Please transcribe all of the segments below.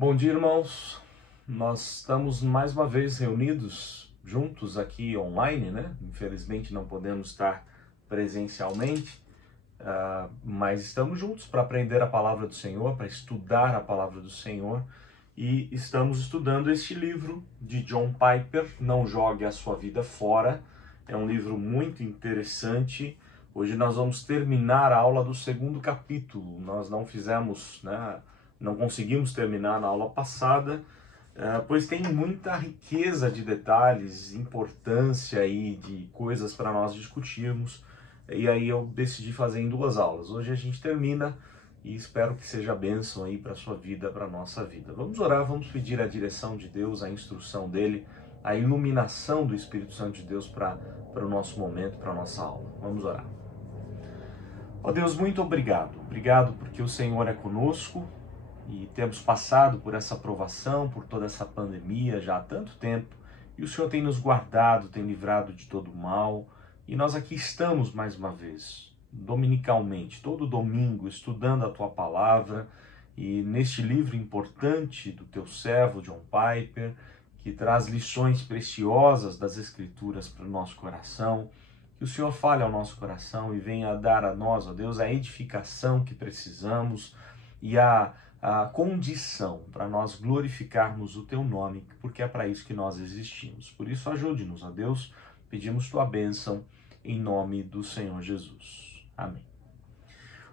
Bom dia, irmãos. Nós estamos mais uma vez reunidos juntos aqui online, né? Infelizmente não podemos estar presencialmente, mas estamos juntos para aprender a palavra do Senhor, para estudar a palavra do Senhor. E estamos estudando este livro de John Piper, Não Jogue a Sua Vida Fora. É um livro muito interessante. Hoje nós vamos terminar a aula do segundo capítulo. Nós não fizemos, não conseguimos terminar na aula passada, pois tem muita riqueza de detalhes, importância aí de coisas para nós discutirmos. E aí eu decidi fazer em duas aulas. Hoje a gente termina e espero que seja bênção aí para a sua vida, para a nossa vida. Vamos orar, vamos pedir a direção de Deus, a instrução dele, a iluminação do Espírito Santo de Deus para o nosso momento, para a nossa aula. Vamos orar. Ó Deus, muito obrigado. Obrigado porque o Senhor é conosco e temos passado por essa provação, por toda essa pandemia já há tanto tempo. E o Senhor tem nos guardado, tem livrado de todo o mal. E nós aqui estamos mais uma vez, dominicalmente, todo domingo, estudando a Tua Palavra. E neste livro importante do Teu servo, John Piper, que traz lições preciosas das Escrituras para o nosso coração. Que o Senhor fale ao nosso coração e venha dar a nós, ó Deus, a edificação que precisamos e a condição para nós glorificarmos o Teu nome, porque é para isso que nós existimos. Por isso, ajude-nos, ó Deus, pedimos Tua bênção em nome do Senhor Jesus. Amém.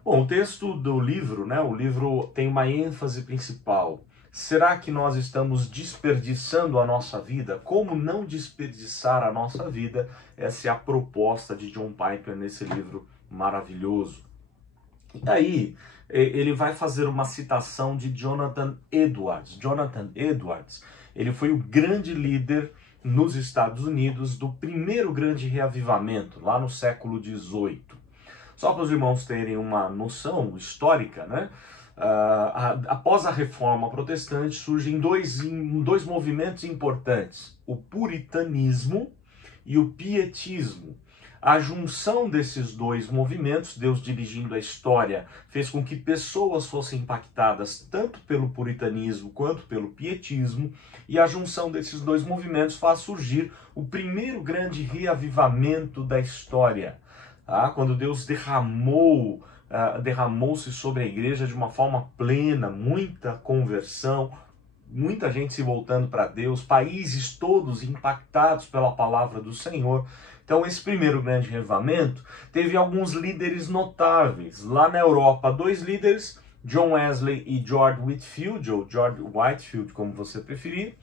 Bom, o texto do livro, o livro tem uma ênfase principal. Será que nós estamos desperdiçando a nossa vida? Como não desperdiçar a nossa vida? Essa é a proposta de John Piper nesse livro maravilhoso. E aí, ele vai fazer uma citação de Jonathan Edwards. Jonathan Edwards, ele foi o grande líder nos Estados Unidos do primeiro grande reavivamento, lá no século XVIII. Só para os irmãos terem uma noção histórica, após a Reforma Protestante surgem dois movimentos importantes, o puritanismo e o pietismo. A junção desses dois movimentos, Deus dirigindo a história, fez com que pessoas fossem impactadas tanto pelo puritanismo quanto pelo pietismo, e a junção desses dois movimentos faz surgir o primeiro grande reavivamento da história, quando Deus derramou-se sobre a igreja de uma forma plena, muita conversão, muita gente se voltando para Deus, países todos impactados pela palavra do Senhor. Então, esse primeiro grande reavivamento teve alguns líderes notáveis. Lá na Europa, dois líderes, John Wesley e George Whitefield, ou George Whitefield, como você preferir.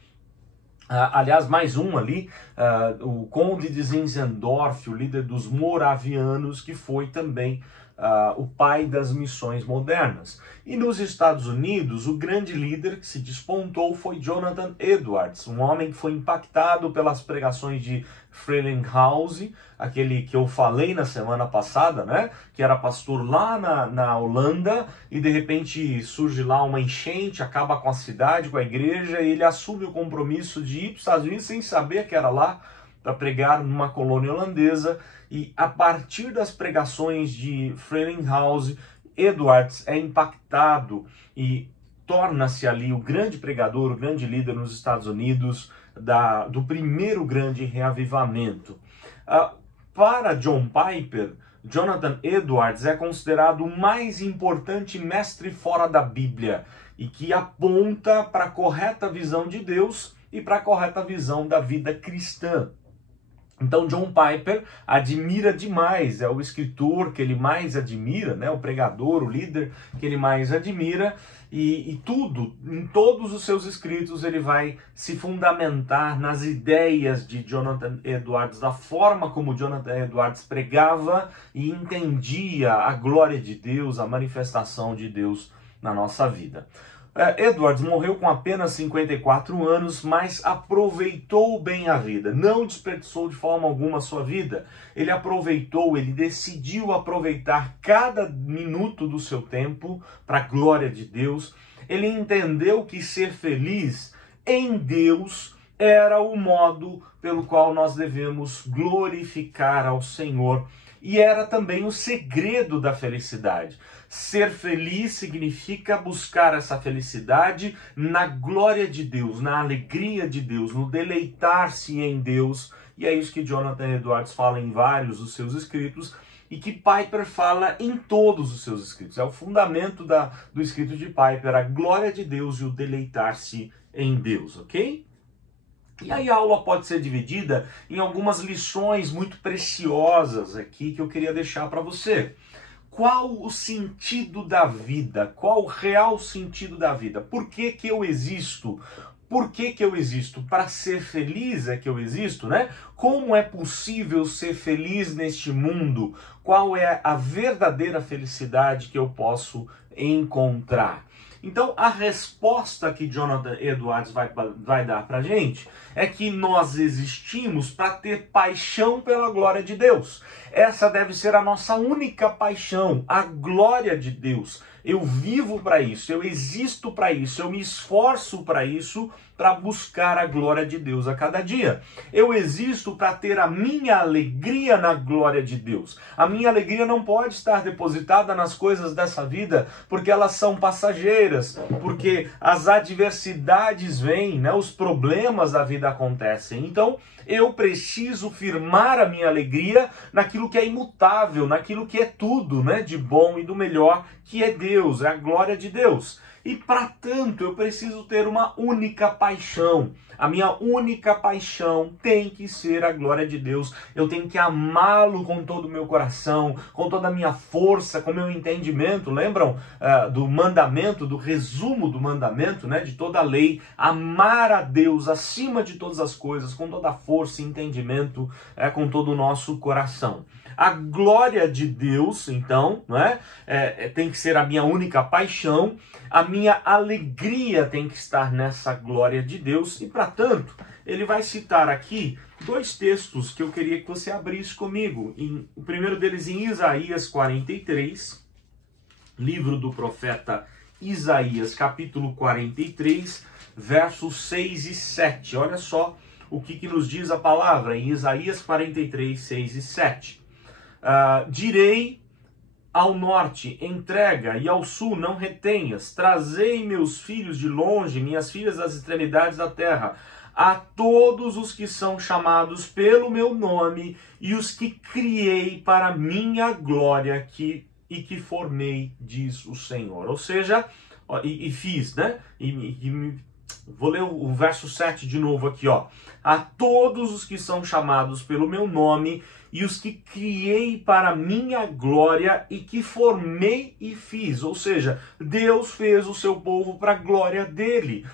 Aliás, mais um ali, o Conde de Zinzendorf, o líder dos moravianos, que foi também o pai das missões modernas. E nos Estados Unidos, o grande líder que se despontou foi Jonathan Edwards, um homem que foi impactado pelas pregações de Frelinghuysen, aquele que eu falei na semana passada, que era pastor lá na Holanda, e de repente surge lá uma enchente, acaba com a cidade, com a igreja, e ele assume o compromisso de ir para os Estados Unidos sem saber que era lá, para pregar numa colônia holandesa. E a partir das pregações de Frelinghuysen, Edwards é impactado e torna-se ali o grande pregador, o grande líder nos Estados Unidos do primeiro grande reavivamento. Para John Piper, Jonathan Edwards é considerado o mais importante mestre fora da Bíblia e que aponta para a correta visão de Deus e para a correta visão da vida cristã. Então John Piper admira demais, é o escritor que ele mais admira, o pregador, o líder que ele mais admira, e em todos os seus escritos ele vai se fundamentar nas ideias de Jonathan Edwards, da forma como Jonathan Edwards pregava e entendia a glória de Deus, a manifestação de Deus na nossa vida. Edwards morreu com apenas 54 anos, mas aproveitou bem a vida, não desperdiçou de forma alguma a sua vida. Ele decidiu aproveitar cada minuto do seu tempo para a glória de Deus. Ele entendeu que ser feliz em Deus era o modo pelo qual nós devemos glorificar ao Senhor. E era também o segredo da felicidade. Ser feliz significa buscar essa felicidade na glória de Deus, na alegria de Deus, no deleitar-se em Deus. E é isso que Jonathan Edwards fala em vários dos seus escritos e que Piper fala em todos os seus escritos. É o fundamento do escrito de Piper, a glória de Deus e o deleitar-se em Deus, ok? E aí a aula pode ser dividida em algumas lições muito preciosas aqui que eu queria deixar para você. Qual o sentido da vida? Qual o real sentido da vida? Por que que eu existo? Por que que eu existo? Para ser feliz é que eu existo, né? Como é possível ser feliz neste mundo? Qual é a verdadeira felicidade que eu posso encontrar? Então, a resposta que Jonathan Edwards vai dar para a gente é que nós existimos para ter paixão pela glória de Deus. Essa deve ser a nossa única paixão, a glória de Deus. Eu vivo para isso, eu existo para isso, eu me esforço para isso, para buscar a glória de Deus a cada dia. Eu existo para ter a minha alegria na glória de Deus. A minha alegria não pode estar depositada nas coisas dessa vida, porque elas são passageiras, porque as adversidades vêm, né? Os problemas da vida acontecem. Então, eu preciso firmar a minha alegria naquilo que é imutável, naquilo que é tudo, né, de bom e do melhor, que é Deus, é a glória de Deus. E para tanto, eu preciso ter uma única paixão. A minha única paixão tem que ser a glória de Deus. Eu tenho que amá-lo com todo o meu coração, com toda a minha força, com o meu entendimento. Lembram do mandamento, do resumo do mandamento, né, de toda a lei? Amar a Deus acima de todas as coisas, com toda a força e entendimento, com todo o nosso coração. A glória de Deus, então, né, tem que ser a minha única paixão. A minha alegria tem que estar nessa glória de Deus. E, para tanto, ele vai citar aqui dois textos que eu queria que você abrisse comigo. O primeiro deles em Isaías 43, livro do profeta Isaías, capítulo 43, versos 6 e 7. Olha só o que nos diz a palavra em Isaías 43, 6 e 7. Direi ao norte, entrega, e ao sul, não retenhas. Trazei meus filhos de longe, minhas filhas das extremidades da terra, a todos os que são chamados pelo meu nome, e os que criei para minha glória, e que formei, diz o Senhor. Ou seja, e fiz, né? Vou ler o verso 7 de novo aqui, ó. A todos os que são chamados pelo meu nome, e os que criei para minha glória e que formei e fiz. Ou seja, Deus fez o seu povo para a glória dele.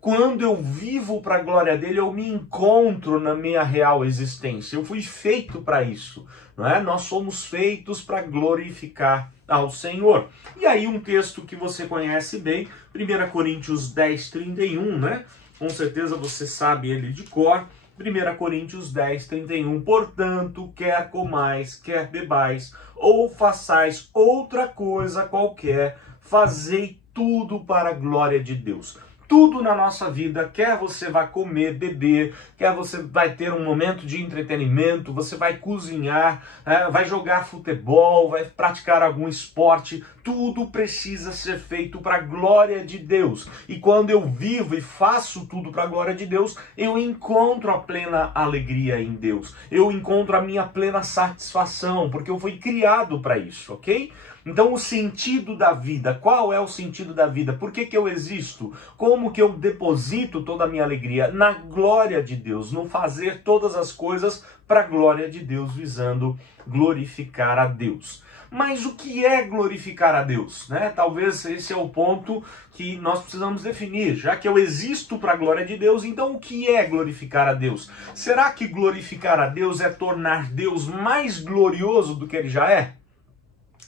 Quando eu vivo para a glória dele, eu me encontro na minha real existência. Eu fui feito para isso, não é? Nós somos feitos para glorificar ao Senhor. E aí um texto que você conhece bem, 1 Coríntios 10, 31, né? Com certeza você sabe ele de cor. 1 Coríntios 10, 31. Portanto, quer comais, quer bebais, ou façais outra coisa qualquer, fazei tudo para a glória de Deus. Tudo na nossa vida, quer você vai comer, beber, quer você vai ter um momento de entretenimento, você vai cozinhar, vai jogar futebol, vai praticar algum esporte, tudo precisa ser feito para a glória de Deus. E quando eu vivo e faço tudo para a glória de Deus, eu encontro a plena alegria em Deus. Eu encontro a minha plena satisfação, porque eu fui criado para isso, ok? Então o sentido da vida, qual é o sentido da vida? Por que eu existo? Como que eu deposito toda a minha alegria? Na glória de Deus, no fazer todas as coisas para a glória de Deus, visando glorificar a Deus. Mas o que é glorificar a Deus? Né? Talvez esse é o ponto que nós precisamos definir. Já que eu existo para a glória de Deus, então o que é glorificar a Deus? Será que glorificar a Deus é tornar Deus mais glorioso do que ele já é?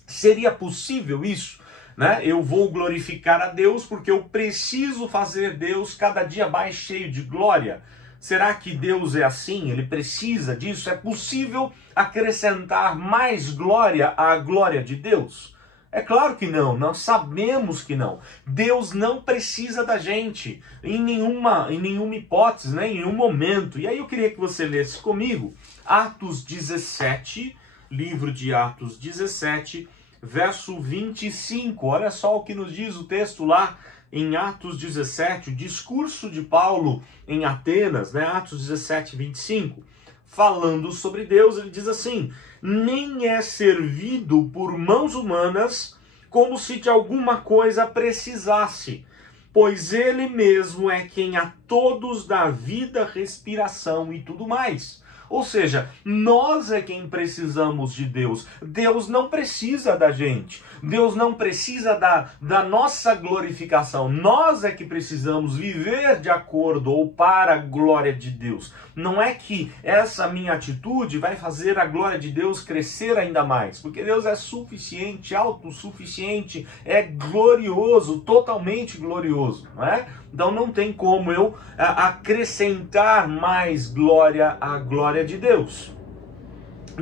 Seria possível isso? Né? Eu vou glorificar a Deus porque eu preciso fazer Deus cada dia mais cheio de glória. Será que Deus é assim? Ele precisa disso? É possível acrescentar mais glória à glória de Deus? É claro que não, nós sabemos que não. Deus não precisa da gente em nenhuma hipótese, né? Em nenhum momento. E aí eu queria que você lesse comigo Atos 17, livro de Atos 17, verso 25. Olha só o que nos diz o texto lá em Atos 17, o discurso de Paulo em Atenas, né? Atos 17, 25. Falando sobre Deus, ele diz assim: nem é servido por mãos humanas como se de alguma coisa precisasse, pois ele mesmo é quem a todos dá vida, respiração e tudo mais. Ou seja, nós é quem precisamos de Deus. Deus não precisa da gente. Deus não precisa da nossa glorificação. Nós é que precisamos viver de acordo ou para a glória de Deus. Não é que essa minha atitude vai fazer a glória de Deus crescer ainda mais. Porque Deus é suficiente, autossuficiente, é glorioso, totalmente glorioso, não é? Então não tem como eu acrescentar mais glória à glória de Deus.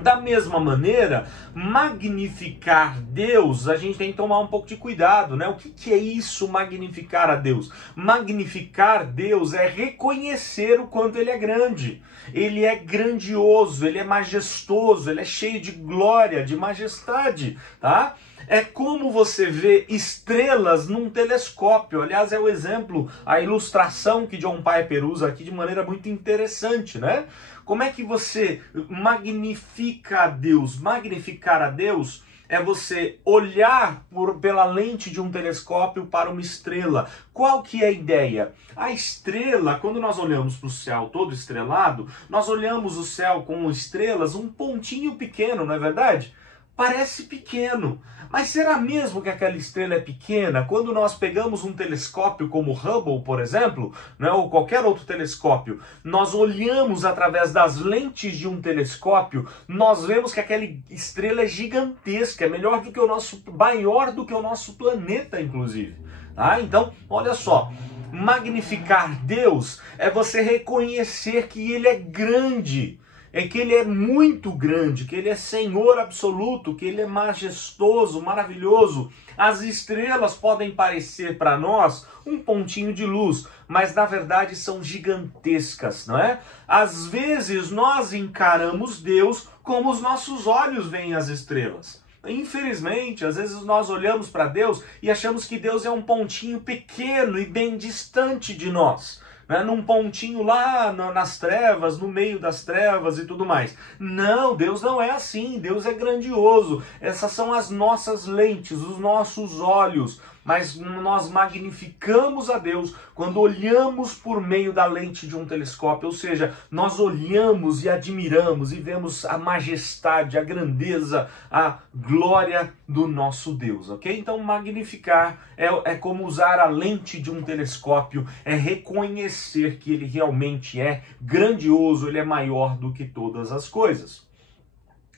Da mesma maneira, magnificar Deus, a gente tem que tomar um pouco de cuidado, né? O que é isso, magnificar a Deus? Magnificar Deus é reconhecer o quanto Ele é grande. Ele é grandioso, Ele é majestoso, Ele é cheio de glória, de majestade, tá? É como você vê estrelas num telescópio. Aliás, é o exemplo, a ilustração que John Piper usa aqui de maneira muito interessante, né? Como é que você magnifica a Deus? Magnificar a Deus é você olhar pela lente de um telescópio para uma estrela. Qual que é a ideia? A estrela, quando nós olhamos para o céu todo estrelado, nós olhamos o céu com estrelas, um pontinho pequeno, não é verdade? Parece pequeno, mas será mesmo que aquela estrela é pequena? Quando nós pegamos um telescópio como o Hubble, por exemplo, né, ou qualquer outro telescópio, nós olhamos através das lentes de um telescópio, nós vemos que aquela estrela é gigantesca, é maior do que o nosso planeta, inclusive. Tá? Então, olha só, magnificar Deus é você reconhecer que Ele é grande, é que Ele é muito grande, que Ele é Senhor absoluto, que Ele é majestoso, maravilhoso. As estrelas podem parecer para nós um pontinho de luz, mas na verdade são gigantescas, não é? Às vezes nós encaramos Deus como os nossos olhos veem as estrelas. Infelizmente, às vezes nós olhamos para Deus e achamos que Deus é um pontinho pequeno e bem distante de nós, né? Num pontinho lá nas trevas, no meio das trevas e tudo mais. Não, Deus não é assim, Deus é grandioso. Essas são as nossas lentes, os nossos olhos. Mas nós magnificamos a Deus quando olhamos por meio da lente de um telescópio, ou seja, nós olhamos e admiramos e vemos a majestade, a grandeza, a glória do nosso Deus, ok? Então magnificar é como usar a lente de um telescópio, é reconhecer que Ele realmente é grandioso, Ele é maior do que todas as coisas.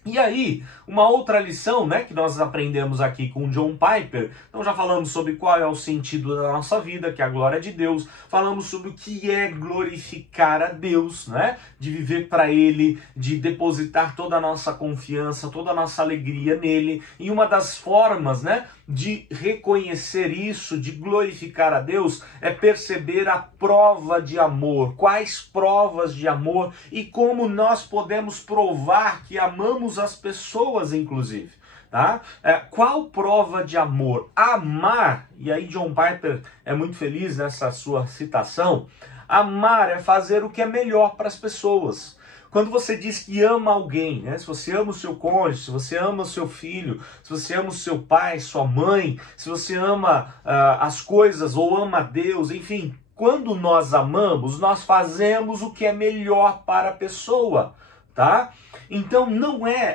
E aí, uma outra lição, né, que nós aprendemos aqui com John Piper. Então já falamos sobre qual é o sentido da nossa vida, que é a glória de Deus. Falamos sobre o que é glorificar a Deus, né, de viver para Ele, de depositar toda a nossa confiança, toda a nossa alegria nele. E uma das formas, né, de reconhecer isso, de glorificar a Deus, é perceber a prova de amor. Quais provas de amor e como nós podemos provar que amamos as pessoas, inclusive. Tá? Qual prova de amor? Amar, e aí John Piper é muito feliz nessa sua citação, amar é fazer o que é melhor para as pessoas. Quando você diz que ama alguém, né? Se você ama o seu cônjuge, se você ama o seu filho, se você ama o seu pai, sua mãe, se você ama as coisas ou ama Deus, enfim, quando nós amamos, nós fazemos o que é melhor para a pessoa, tá? Então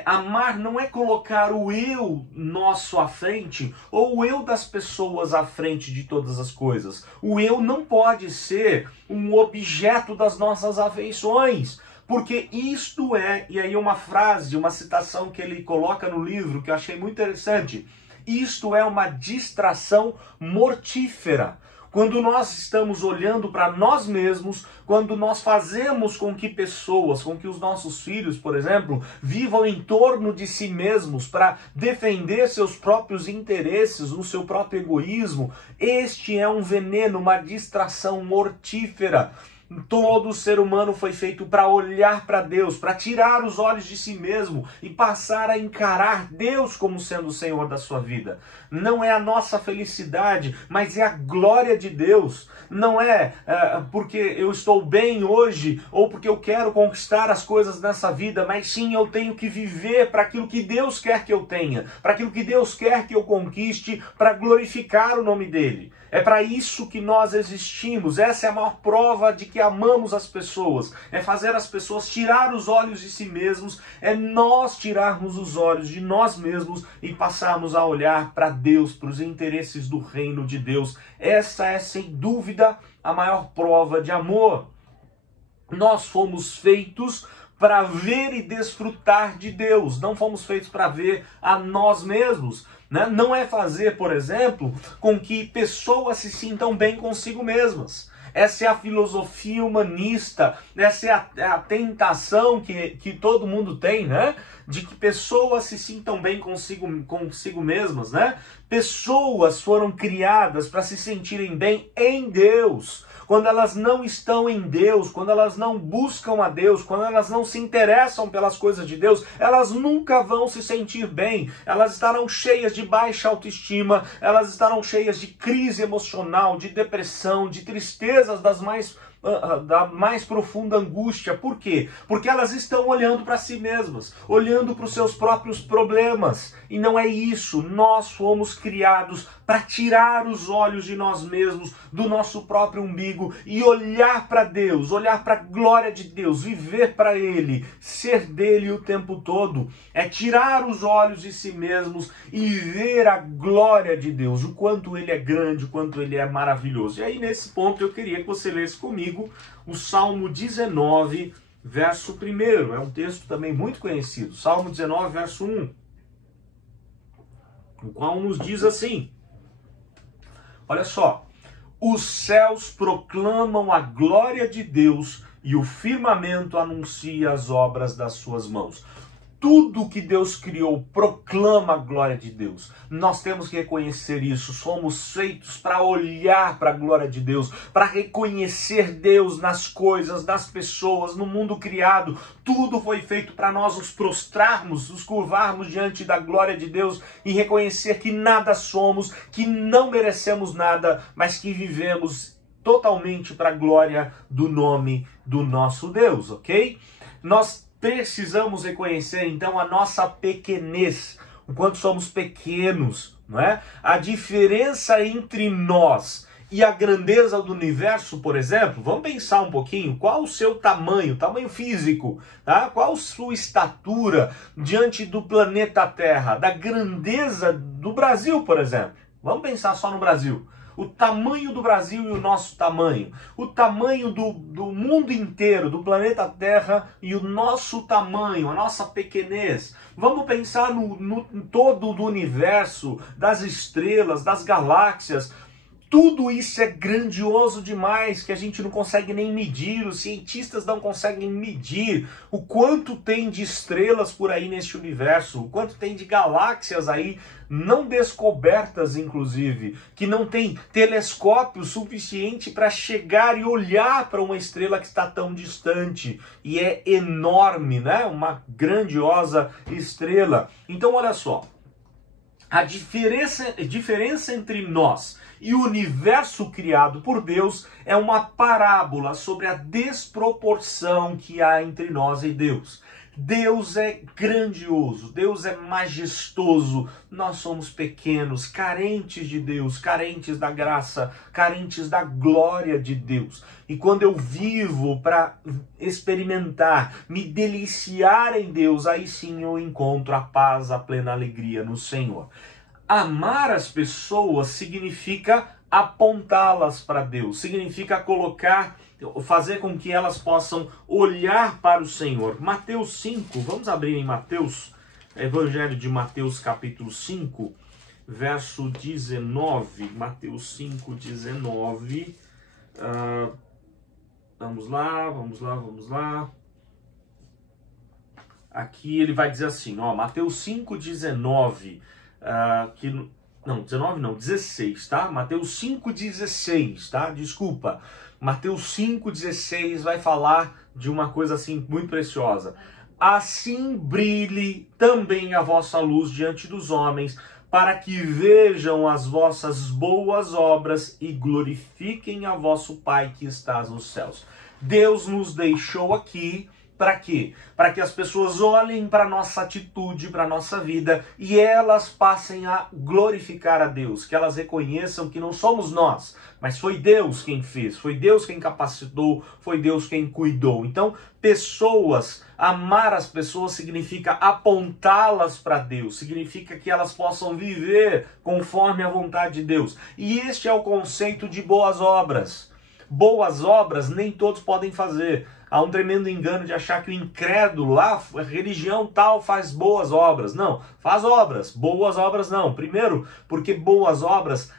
amar não é colocar o eu nosso à frente ou o eu das pessoas à frente de todas as coisas. O eu não pode ser um objeto das nossas afeições. Porque isto e aí uma frase, uma citação que ele coloca no livro, que eu achei muito interessante, isto é uma distração mortífera. Quando nós estamos olhando para nós mesmos, quando nós fazemos com que pessoas, com que os nossos filhos, por exemplo, vivam em torno de si mesmos para defender seus próprios interesses, no seu próprio egoísmo, este é um veneno, uma distração mortífera. Todo ser humano foi feito para olhar para Deus, para tirar os olhos de si mesmo e passar a encarar Deus como sendo o Senhor da sua vida. Não é a nossa felicidade, mas é a glória de Deus. Não é porque eu estou bem hoje ou porque eu quero conquistar as coisas nessa vida, mas sim eu tenho que viver para aquilo que Deus quer que eu tenha, para aquilo que Deus quer que eu conquiste, para glorificar o nome dele. É para isso que nós existimos. Essa é a maior prova de que amamos as pessoas. É fazer as pessoas tirar os olhos de si mesmos. É nós tirarmos os olhos de nós mesmos e passarmos a olhar para Deus, para os interesses do reino de Deus. Essa é, sem dúvida, a maior prova de amor. Nós fomos feitos para ver e desfrutar de Deus. Não fomos feitos para ver a nós mesmos. Não é fazer, por exemplo, com que pessoas se sintam bem consigo mesmas. Essa é a filosofia humanista, essa é a tentação que todo mundo tem, né? De que pessoas se sintam bem consigo mesmas, né? Pessoas foram criadas para se sentirem bem em Deus. Quando elas não estão em Deus, quando elas não buscam a Deus, quando elas não se interessam pelas coisas de Deus, elas nunca vão se sentir bem. Elas estarão cheias de baixa autoestima, elas estarão cheias de crise emocional, de depressão, de tristezas da mais profunda angústia. Por quê? Porque elas estão olhando para si mesmas, olhando para os seus próprios problemas. E não é isso. Nós fomos criados para tirar os olhos de nós mesmos, do nosso próprio umbigo e olhar para Deus, olhar para a glória de Deus, viver para Ele, ser dele o tempo todo. É tirar os olhos de si mesmos e ver a glória de Deus, o quanto Ele é grande, o quanto Ele é maravilhoso. E aí, nesse ponto, eu queria que você lesse comigo o Salmo 19, verso 1. É um texto também muito conhecido. Salmo 19, verso 1. O qual nos diz assim: olha só, os céus proclamam a glória de Deus e o firmamento anuncia as obras das suas mãos. Tudo que Deus criou proclama a glória de Deus. Nós temos que reconhecer isso. Somos feitos para olhar para a glória de Deus, para reconhecer Deus nas coisas, nas pessoas, no mundo criado. Tudo foi feito para nós nos prostrarmos, nos curvarmos diante da glória de Deus e reconhecer que nada somos, que não merecemos nada, mas que vivemos totalmente para a glória do nome do nosso Deus, ok? Nós precisamos reconhecer então a nossa pequenez, o quanto somos pequenos, não é? A diferença entre nós e a grandeza do universo, por exemplo, vamos pensar um pouquinho, qual o seu tamanho físico, tá? Qual a sua estatura diante do planeta Terra, da grandeza do Brasil, por exemplo. Vamos pensar só no Brasil. O tamanho do Brasil e o nosso tamanho. O tamanho do mundo inteiro, do planeta Terra e o nosso tamanho, a nossa pequenez. Vamos pensar no todo do universo, das estrelas, das galáxias. Tudo isso é grandioso demais, que a gente não consegue nem medir, os cientistas não conseguem medir o quanto tem de estrelas por aí neste universo, o quanto tem de galáxias aí, não descobertas inclusive, que não tem telescópio suficiente para chegar e olhar para uma estrela que está tão distante, e é enorme, né? Uma grandiosa estrela. Então olha só, a diferença entre nós e o universo criado por Deus é uma parábola sobre a desproporção que há entre nós e Deus. Deus é grandioso, Deus é majestoso, nós somos pequenos, carentes de Deus, carentes da graça, carentes da glória de Deus. E quando eu vivo para experimentar, me deliciar em Deus, aí sim eu encontro a paz, a plena alegria no Senhor. Amar as pessoas significa apontá-las para Deus, significa fazer com que elas possam olhar para o Senhor. Mateus 5, vamos abrir em Mateus, Evangelho de Mateus capítulo 5, verso 19. Mateus 5, 19. Vamos lá. Aqui ele vai dizer assim, ó, Mateus 5, 19. Que não, 19 não, 16, tá? Mateus 5,16, tá? Desculpa. Mateus 5,16 vai falar de uma coisa assim muito preciosa. Assim brilhe também a vossa luz diante dos homens, para que vejam as vossas boas obras e glorifiquem a vosso Pai que estás nos céus. Deus nos deixou aqui para quê? Para que as pessoas olhem para a nossa atitude, para a nossa vida e elas passem a glorificar a Deus, que elas reconheçam que não somos nós, mas foi Deus quem fez, foi Deus quem capacitou, foi Deus quem cuidou. Então, amar as pessoas significa apontá-las para Deus, significa que elas possam viver conforme a vontade de Deus. E este é o conceito de boas obras. Boas obras nem todos podem fazer. Há um tremendo engano de achar que o incrédulo, a religião tal faz boas obras. Não, faz obras, boas obras não. Primeiro, porque boas obras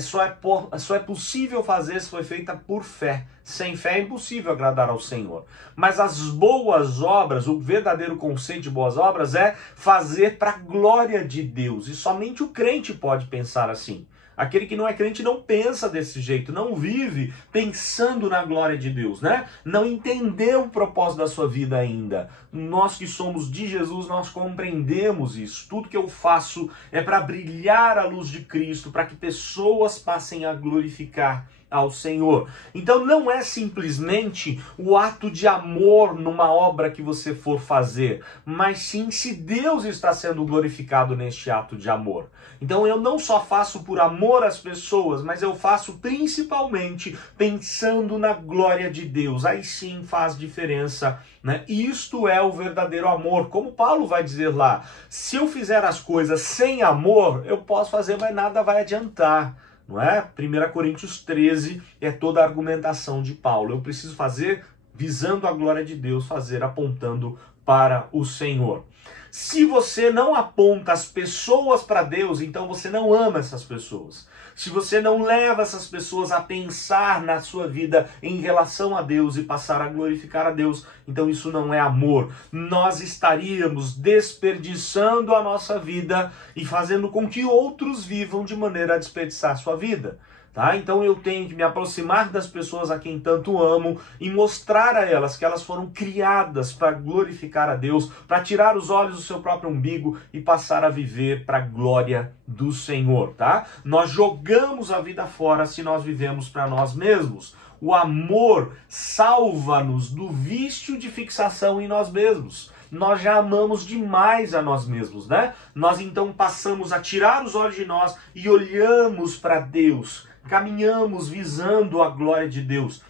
só é possível fazer se foi feita por fé. Sem fé é impossível agradar ao Senhor. Mas as boas obras, o verdadeiro conceito de boas obras é fazer para a glória de Deus. E somente o crente pode pensar assim. Aquele que não é crente não pensa desse jeito, não vive pensando na glória de Deus, né? Não entendeu o propósito da sua vida ainda. Nós que somos de Jesus, nós compreendemos isso. Tudo que eu faço é para brilhar a luz de Cristo, para que pessoas passem a glorificar ao Senhor. Então não é simplesmente o ato de amor numa obra que você for fazer, mas sim se Deus está sendo glorificado neste ato de amor. Então eu não só faço por amor às pessoas, mas eu faço principalmente pensando na glória de Deus. Aí sim faz diferença, né? Isto é o verdadeiro amor. Como Paulo vai dizer lá, se eu fizer as coisas sem amor, eu posso fazer, mas nada vai adiantar. Não é? 1 Coríntios 13 é toda a argumentação de Paulo. Eu preciso fazer visando a glória de Deus, fazer apontando para o Senhor. Se você não aponta as pessoas para Deus, então você não ama essas pessoas. Se você não leva essas pessoas a pensar na sua vida em relação a Deus e passar a glorificar a Deus, então isso não é amor. Nós estaríamos desperdiçando a nossa vida e fazendo com que outros vivam de maneira a desperdiçar a sua vida. Tá? Então eu tenho que me aproximar das pessoas a quem tanto amo e mostrar a elas que elas foram criadas para glorificar a Deus, para tirar os olhos do seu próprio umbigo e passar a viver para a glória do Senhor. Tá? Nós jogamos a vida fora se nós vivemos para nós mesmos. O amor salva-nos do vício de fixação em nós mesmos. Nós já amamos demais a nós mesmos, né? Nós então passamos a tirar os olhos de nós e olhamos para Deus. Caminhamos visando a glória de Deus.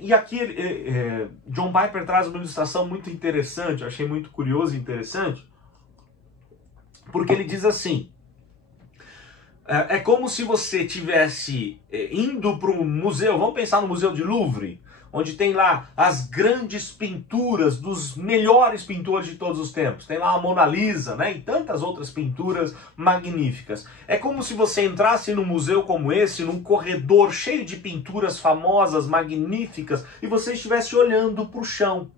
E aqui John Piper traz uma ilustração muito interessante, eu achei muito curioso e interessante, porque ele diz assim, é como se você tivesse indo para um museu, vamos pensar no Museu de Louvre, onde tem lá as grandes pinturas dos melhores pintores de todos os tempos. Tem lá a Mona Lisa, né? E tantas outras pinturas magníficas. É como se você entrasse num museu como esse, num corredor cheio de pinturas famosas, magníficas, e você estivesse olhando para o chão.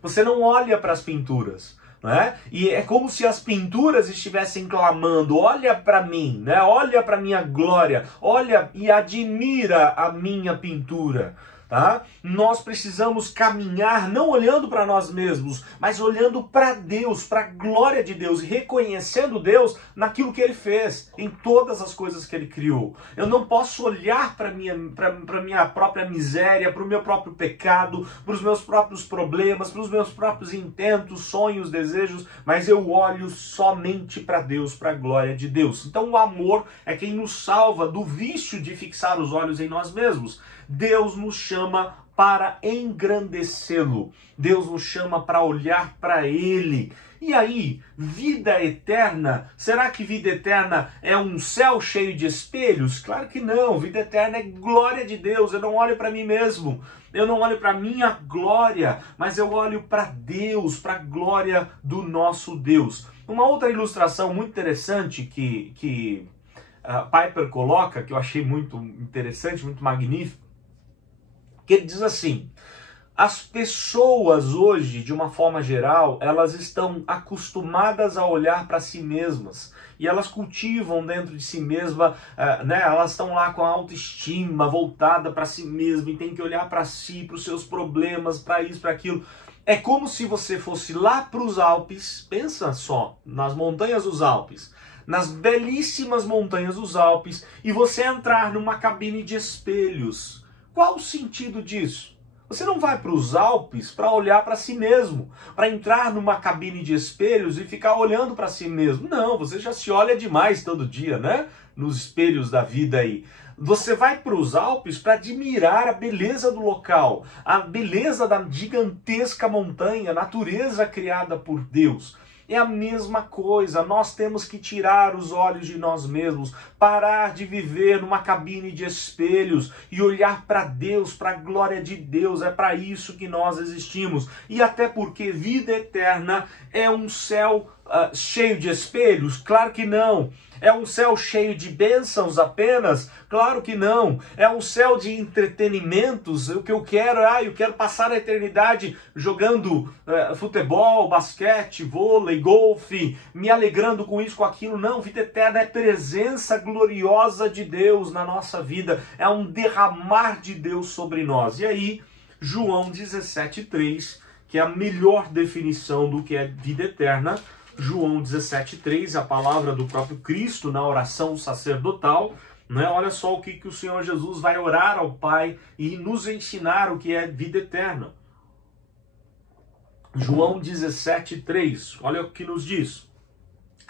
Você não olha para as pinturas. Né? E é como se as pinturas estivessem clamando, olha para mim, né? Olha para minha glória, olha e admira a minha pintura. Tá? Nós precisamos caminhar não olhando para nós mesmos, mas olhando para Deus, para a glória de Deus, e reconhecendo Deus naquilo que Ele fez, em todas as coisas que Ele criou. Eu não posso olhar para minha própria miséria, para o meu próprio pecado, para os meus próprios problemas, para os meus próprios intentos, sonhos, desejos, mas eu olho somente para Deus, para a glória de Deus. Então o amor é quem nos salva do vício de fixar os olhos em nós mesmos. Deus nos chama para engrandecê-lo. Deus nos chama para olhar para Ele. E aí, vida eterna? Será que vida eterna é um céu cheio de espelhos? Claro que não. Vida eterna é glória de Deus. Eu não olho para mim mesmo. Eu não olho para minha glória, mas eu olho para Deus, para a glória do nosso Deus. Uma outra ilustração muito interessante que Piper coloca, que eu achei muito interessante, muito magnífico, que ele diz assim, As pessoas hoje, de uma forma geral, elas estão acostumadas a olhar para si mesmas. E elas cultivam dentro de si mesma, elas estão lá com a autoestima voltada para si mesma e tem que olhar para si, para os seus problemas, para isso, para aquilo. É como se você fosse lá para os Alpes, pensa só, nas montanhas dos Alpes, nas belíssimas montanhas dos Alpes, e você entrar numa cabine de espelhos. Qual o sentido disso? Você não vai para os Alpes para olhar para si mesmo, para entrar numa cabine de espelhos e ficar olhando para si mesmo. Não, você já se olha demais todo dia, né? Nos espelhos da vida aí. Você vai para os Alpes para admirar a beleza do local, a beleza da gigantesca montanha, a natureza criada por Deus. É a mesma coisa, nós temos que tirar os olhos de nós mesmos, parar de viver numa cabine de espelhos e olhar para Deus, para a glória de Deus. É para isso que nós existimos. E até porque vida eterna é um céu cheio de espelhos? Claro que não. É um céu cheio de bênçãos apenas? Claro que não. É um céu de entretenimentos? O que eu quero eu quero passar a eternidade jogando futebol, basquete, vôlei, golfe, me alegrando com isso, com aquilo. Não, vida eterna é presença gloriosa de Deus na nossa vida. É um derramar de Deus sobre nós. E aí, João 17,3, que é a melhor definição do que é vida eterna. João 17,3, a palavra do próprio Cristo na oração sacerdotal, né? Olha só o que o Senhor Jesus vai orar ao Pai e nos ensinar o que é vida eterna. João 17,3, olha o que nos diz.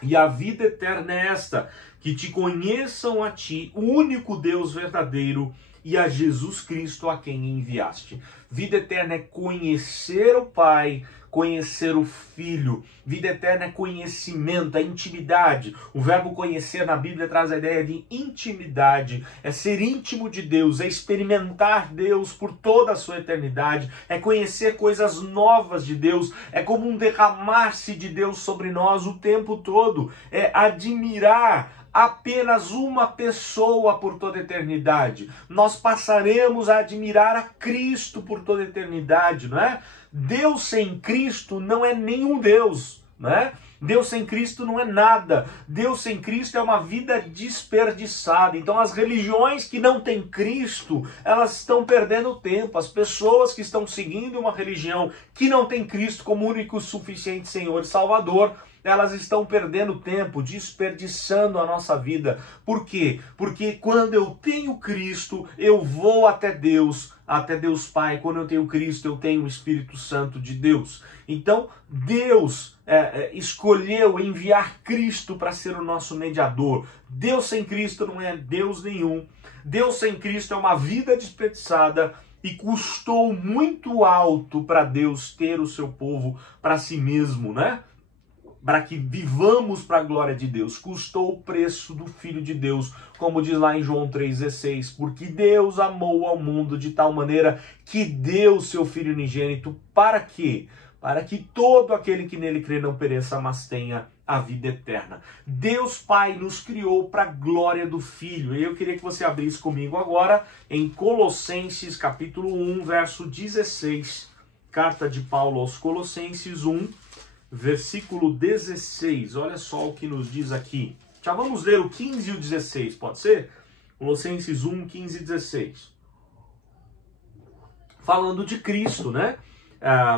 E a vida eterna é esta, que te conheçam a ti, o único Deus verdadeiro, e a Jesus Cristo a quem enviaste. Vida eterna é conhecer o Pai, conhecer o Filho. Vida eterna é conhecimento, é intimidade. O verbo conhecer na Bíblia traz a ideia de intimidade. É ser íntimo de Deus, é experimentar Deus por toda a sua eternidade, é conhecer coisas novas de Deus, é como um derramar-se de Deus sobre nós o tempo todo, é admirar apenas uma pessoa por toda a eternidade. Nós passaremos a admirar a Cristo por toda a eternidade, não é? Deus sem Cristo não é nenhum Deus, não é? Deus sem Cristo não é nada. Deus sem Cristo é uma vida desperdiçada. Então as religiões que não têm Cristo, elas estão perdendo tempo. As pessoas que estão seguindo uma religião que não tem Cristo como único suficiente Senhor e Salvador, elas estão perdendo tempo, desperdiçando a nossa vida. Por quê? Porque quando eu tenho Cristo, eu vou até Deus Pai. Quando eu tenho Cristo, eu tenho o Espírito Santo de Deus. Então, Deus escolheu enviar Cristo para ser o nosso mediador. Deus sem Cristo não é Deus nenhum. Deus sem Cristo é uma vida desperdiçada. E custou muito alto para Deus ter o seu povo para si mesmo, né? Para que vivamos para a glória de Deus. Custou o preço do Filho de Deus, como diz lá em João 3,16, porque Deus amou ao mundo de tal maneira que deu o seu Filho unigênito. Para quê? Para que todo aquele que nele crê não pereça, mas tenha a vida eterna. Deus Pai nos criou para a glória do Filho. E eu queria que você abrisse comigo agora em Colossenses capítulo 1, verso 16. Carta de Paulo aos Colossenses 1, versículo 16, olha só o que nos diz aqui. Já vamos ler o 15 e o 16, pode ser? Colossenses 1, 15 e 16. Falando de Cristo, né?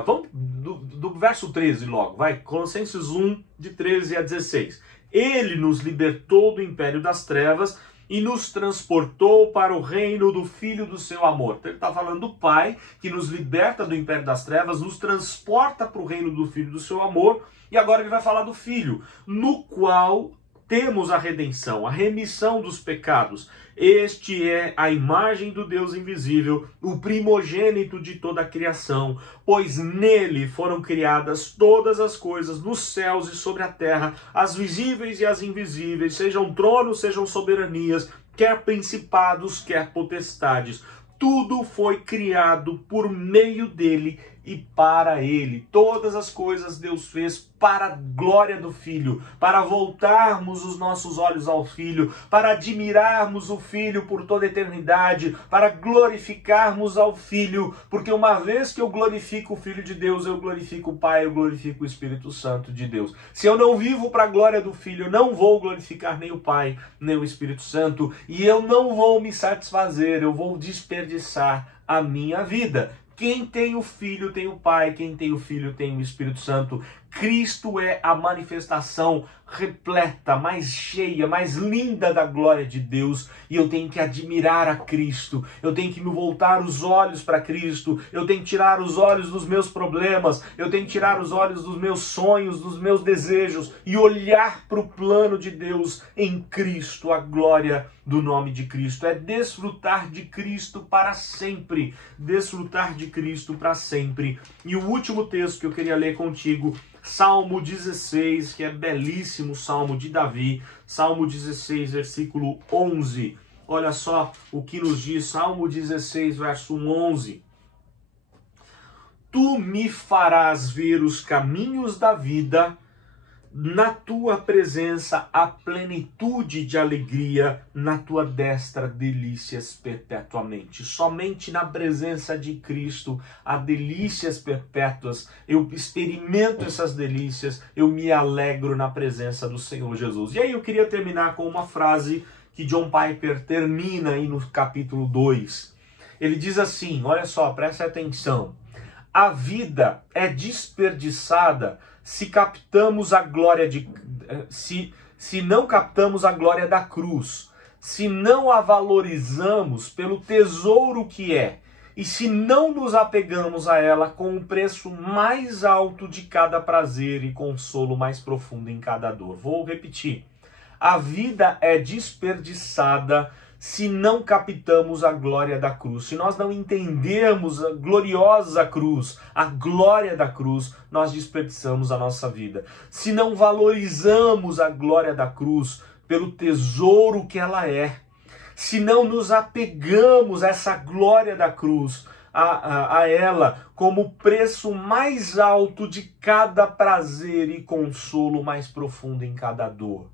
Vamos do verso 13 logo, vai. Colossenses 1, de 13 a 16. Ele nos libertou do império das trevas e nos transportou para o reino do Filho do seu amor. Então ele está falando do Pai, que nos liberta do império das trevas, nos transporta para o reino do Filho do seu amor, e agora ele vai falar do Filho, no qual temos a redenção, a remissão dos pecados. Este é a imagem do Deus invisível, o primogênito de toda a criação, pois nele foram criadas todas as coisas nos céus e sobre a terra, as visíveis e as invisíveis, sejam tronos, sejam soberanias, quer principados, quer potestades. Tudo foi criado por meio dele e para Ele. Todas as coisas Deus fez para a glória do Filho, para voltarmos os nossos olhos ao Filho, para admirarmos o Filho por toda a eternidade, para glorificarmos ao Filho, porque uma vez que eu glorifico o Filho de Deus, eu glorifico o Pai, eu glorifico o Espírito Santo de Deus. Se eu não vivo para a glória do Filho, eu não vou glorificar nem o Pai, nem o Espírito Santo, e eu não vou me satisfazer, eu vou desperdiçar a minha vida. Quem tem o Filho tem o Pai, quem tem o Filho tem o Espírito Santo. Cristo é a manifestação repleta, mais cheia, mais linda da glória de Deus, e eu tenho que admirar a Cristo, eu tenho que me voltar os olhos para Cristo, eu tenho que tirar os olhos dos meus problemas, eu tenho que tirar os olhos dos meus sonhos, dos meus desejos, e olhar para o plano de Deus em Cristo, a glória do nome de Cristo. É desfrutar de Cristo para sempre, desfrutar de Cristo para sempre. E o último texto que eu queria ler contigo, Salmo 16, que é belíssimo, Salmo de Davi, Salmo 16, versículo 11. Olha só o que nos diz Salmo 16, verso 11. Tu me farás ver os caminhos da vida, na tua presença a plenitude de alegria, na tua destra delícias perpetuamente. Somente na presença de Cristo há delícias perpétuas. Eu experimento essas delícias, eu me alegro na presença do Senhor Jesus. E aí eu queria terminar com uma frase que John Piper termina aí no capítulo 2. Ele diz assim, olha só, presta atenção. A vida é desperdiçada se captamos a glória de se não captamos a glória da cruz, se não a valorizamos pelo tesouro que é, e se não nos apegamos a ela com o preço mais alto de cada prazer e consolo mais profundo em cada dor. Vou repetir. A vida é desperdiçada se não captamos a glória da cruz. Se nós não entendermos a gloriosa cruz, a glória da cruz, nós desperdiçamos a nossa vida. Se não valorizamos a glória da cruz pelo tesouro que ela é, se não nos apegamos a essa glória da cruz, a ela como o preço mais alto de cada prazer e consolo mais profundo em cada dor.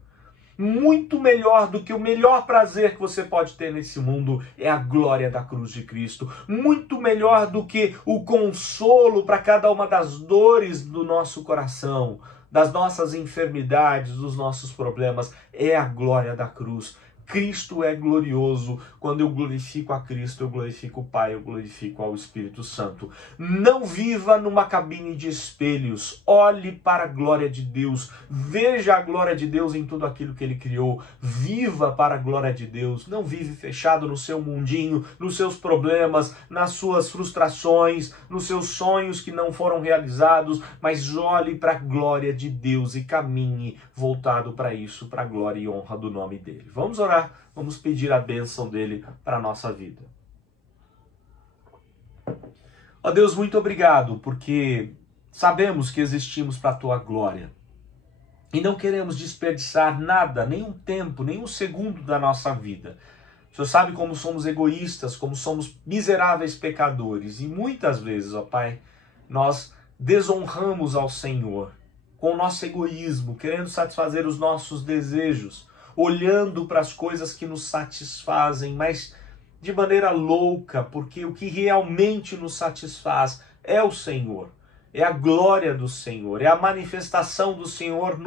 Muito melhor do que o melhor prazer que você pode ter nesse mundo é a glória da cruz de Cristo. Muito melhor do que o consolo para cada uma das dores do nosso coração, das nossas enfermidades, dos nossos problemas, é a glória da cruz. Cristo é glorioso. Quando eu glorifico a Cristo, eu glorifico o Pai, eu glorifico ao Espírito Santo. Não viva numa cabine de espelhos. Olhe para a glória de Deus. Veja a glória de Deus em tudo aquilo que Ele criou. Viva para a glória de Deus. Não vive fechado no seu mundinho, nos seus problemas, nas suas frustrações, nos seus sonhos que não foram realizados, mas olhe para a glória de Deus e caminhe voltado para isso, para a glória e honra do nome dEle. Vamos orar. Vamos pedir a bênção dele para a nossa vida. Ó Deus, muito obrigado, porque sabemos que existimos para a tua glória. E não queremos desperdiçar nada, nenhum tempo, nenhum segundo da nossa vida. O Senhor sabe como somos egoístas, como somos miseráveis pecadores. E muitas vezes, ó Pai, nós desonramos ao Senhor com o nosso egoísmo, querendo satisfazer os nossos desejos, olhando para as coisas que nos satisfazem, mas de maneira louca, porque o que realmente nos satisfaz é o Senhor, é a glória do Senhor, é a manifestação do Senhor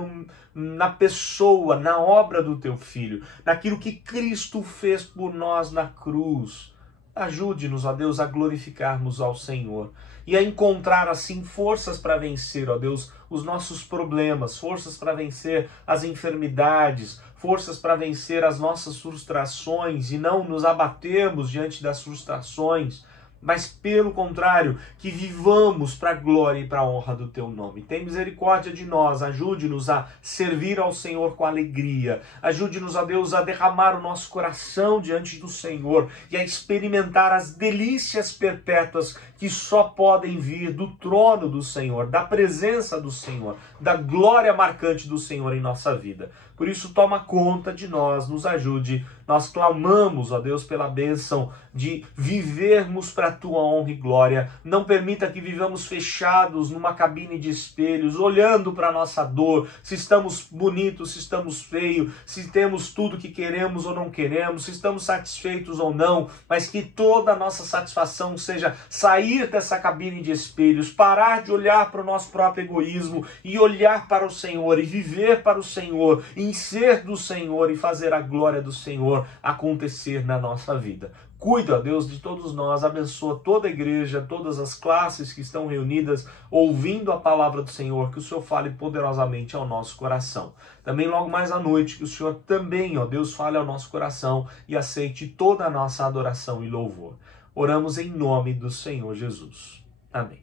na pessoa, na obra do teu Filho, naquilo que Cristo fez por nós na cruz. Ajude-nos, ó Deus, a glorificarmos ao Senhor e a encontrar, assim, forças para vencer, ó Deus, os nossos problemas, forças para vencer as enfermidades, forças para vencer as nossas frustrações e não nos abatermos diante das frustrações, mas pelo contrário, que vivamos para a glória e para a honra do teu nome. Tem misericórdia de nós, ajude-nos a servir ao Senhor com alegria, ajude-nos, ó Deus, a derramar o nosso coração diante do Senhor e a experimentar as delícias perpétuas que só podem vir do trono do Senhor, da presença do Senhor, da glória marcante do Senhor em nossa vida. Por isso, toma conta de nós, nos ajude. Nós clamamos, ó Deus, pela bênção de vivermos para a tua honra e glória. Não permita que vivamos fechados numa cabine de espelhos, olhando para a nossa dor, se estamos bonitos, se estamos feios, se temos tudo que queremos ou não queremos, se estamos satisfeitos ou não, mas que toda a nossa satisfação seja sair dessa cabine de espelhos, parar de olhar para o nosso próprio egoísmo e olhar para o Senhor e viver para o Senhor, em ser do Senhor e fazer a glória do Senhor acontecer na nossa vida. Cuida, Deus, de todos nós, abençoa toda a igreja, todas as classes que estão reunidas, ouvindo a palavra do Senhor, que o Senhor fale poderosamente ao nosso coração. Também logo mais à noite, que o Senhor também, ó Deus, fale ao nosso coração e aceite toda a nossa adoração e louvor. Oramos em nome do Senhor Jesus. Amém.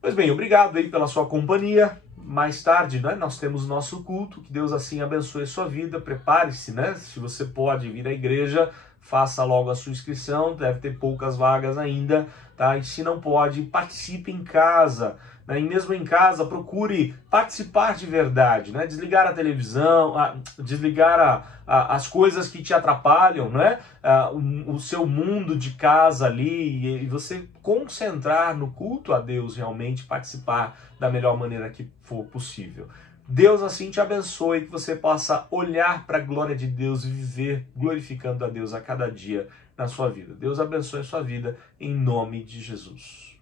Pois bem, obrigado aí pela sua companhia. Mais tarde, né, nós temos o nosso culto, que Deus assim abençoe a sua vida. Prepare-se, né? Se você pode vir à igreja, faça logo a sua inscrição, deve ter poucas vagas ainda, tá? E se não pode, participe em casa, né? E mesmo em casa, procure participar de verdade, né? Desligar a televisão, desligar as coisas que te atrapalham, né? O seu mundo de casa ali, e você concentrar no culto a Deus, realmente participar da melhor maneira que for possível. Deus assim te abençoe, que você possa olhar para a glória de Deus e viver glorificando a Deus a cada dia na sua vida. Deus abençoe a sua vida em nome de Jesus.